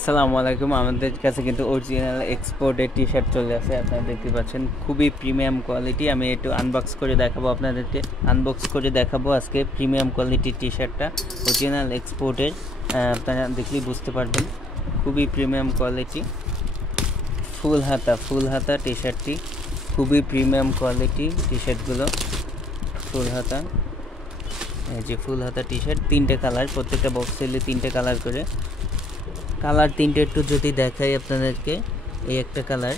আসসালামু আলাইকুম। আমাদের কাছে কিন্তু অরিজিনাল এক্সপোর্টের টি শার্ট চলে আসে, আপনারা দেখতে পাচ্ছেন খুবই প্রিমিয়াম কোয়ালিটি। আমি একটু আনবক্স করে দেখাবো আপনাদেরকে, আজকে প্রিমিয়াম কোয়ালিটির টি শার্টটা অরিজিনাল এক্সপোর্টের। আপনারা দেখলেই বুঝতে পারবেন খুবই প্রিমিয়াম কোয়ালিটি। ফুল হাতা টি শার্টটি খুবই প্রিমিয়াম কোয়ালিটি। টি শার্টগুলো ফুল হাতা, এই যে ফুল হাতা টি শার্ট, 3টে কালার, প্রত্যেকটা বক্স সেলে 3টে কালার করে। কালার 3টে একটু যদি দেখাই আপনাদেরকে, এই একটা কালার,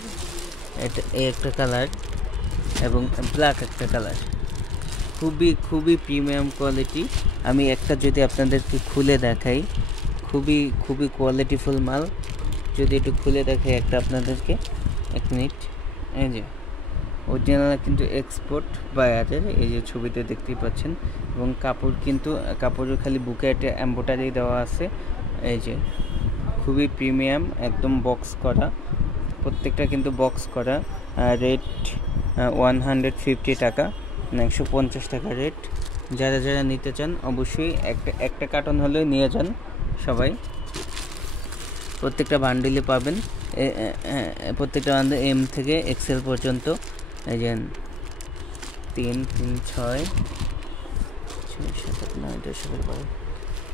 এই একটা কালার এবং ব্ল্যাক একটা কালার, খুবই প্রিমিয়াম কোয়ালিটি। আমি একটা যদি আপনাদেরকে খুলে দেখাই, খুবই কোয়ালিটিফুল মাল। যদি একটু খুলে দেখাই একটা আপনাদেরকে, 1 মিনিট। এই যে অরিজিনাল কিন্তু এক্সপোর্ট বায়ারের, এই যে ছবিতে দেখতেই পাচ্ছেন। এবং কাপড়ের খালি বুকে একটা এমব্রয়ডারি দেওয়া আছে। এই যে খুবই প্রিমিয়াম, একদম বক্স করা, প্রত্যেকটা কিন্তু বক্স করা। রেট 150 টাকা, 150 টাকা রেট। যারা নিতে চান অবশ্যই একটা কার্টন হলেও নিয়ে যান সবাই। প্রত্যেকটা বান্ডিলে পাবেন, প্রত্যেকটা বান্ডিল এম থেকে এক্সেল পর্যন্ত। এই যে 3, 3, 6, 7, 8, 9, 10, 11, 12,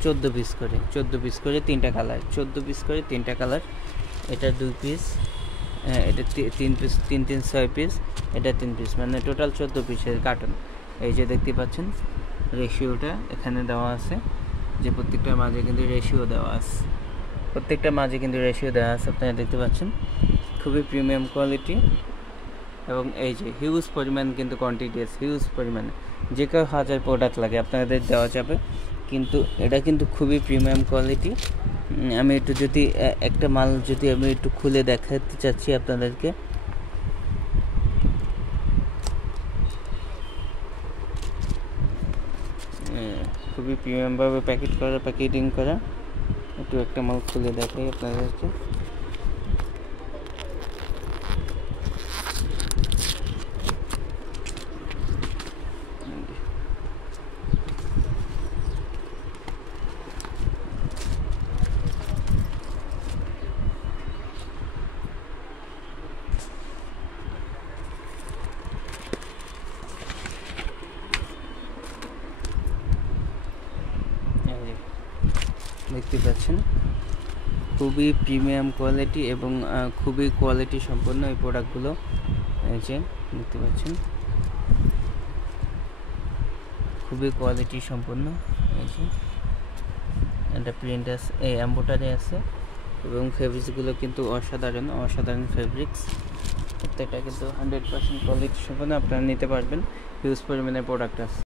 14 পিস করে 3টা কালার, 14 পিস করে 3টা কালার। এটা 2 পিস, এটা 3 পিস, 3, 3, 6 পিস, এটা 3 পিস, মানে টোটাল 14 পিসের কার্টন। এই যে দেখতে পাচ্ছেন রেশিওটা এখানে দেওয়া আছে, যে প্রত্যেকটার মাঝে কিন্তু রেশিও দেওয়া আছে, আপনারা দেখতে পাচ্ছেন। খুবই প্রিমিয়াম কোয়ালিটি এবং এই যে হিউজ পরিমাণ কিন্তু কোয়ান্টিটি আছে, হিউজ পরিমাণে। যে কেউ 1000 প্রোডাক্ট লাগে আপনাদের দেওয়া যাবে, কিন্তু এটা কিন্তু খুবই প্রিমিয়াম কোয়ালিটি। আমি একটু যদি একটা মাল যদি আমি একটু খুলে দেখাতে চাচ্ছি আপনাদেরকে, খুবই প্রিমিয়ামভাবে প্যাকেটিং করা। একটু একটা মাল খুলে দেখাই আপনাদেরকে। দেখতে পাচ্ছেন খুবই প্রিমিয়াম কোয়ালিটি এবং খুবই কোয়ালিটি সম্পন্ন এই প্রোডাক্টগুলো। এই যে দেখতে পাচ্ছেন খুবই কোয়ালিটি সম্পন্ন। এই যে একটা প্রিন্ট আছে, এই এমব্রয়ডারি আছে, এবং ফেব্রিক্সগুলো কিন্তু অসাধারণ ফেব্রিক্স। প্রত্যেকটা কিন্তু 100% কোয়ালিটি সম্পন্ন, আপনারা নিতে পারবেন। হিউজ পরিমাণে প্রোডাক্ট আছে।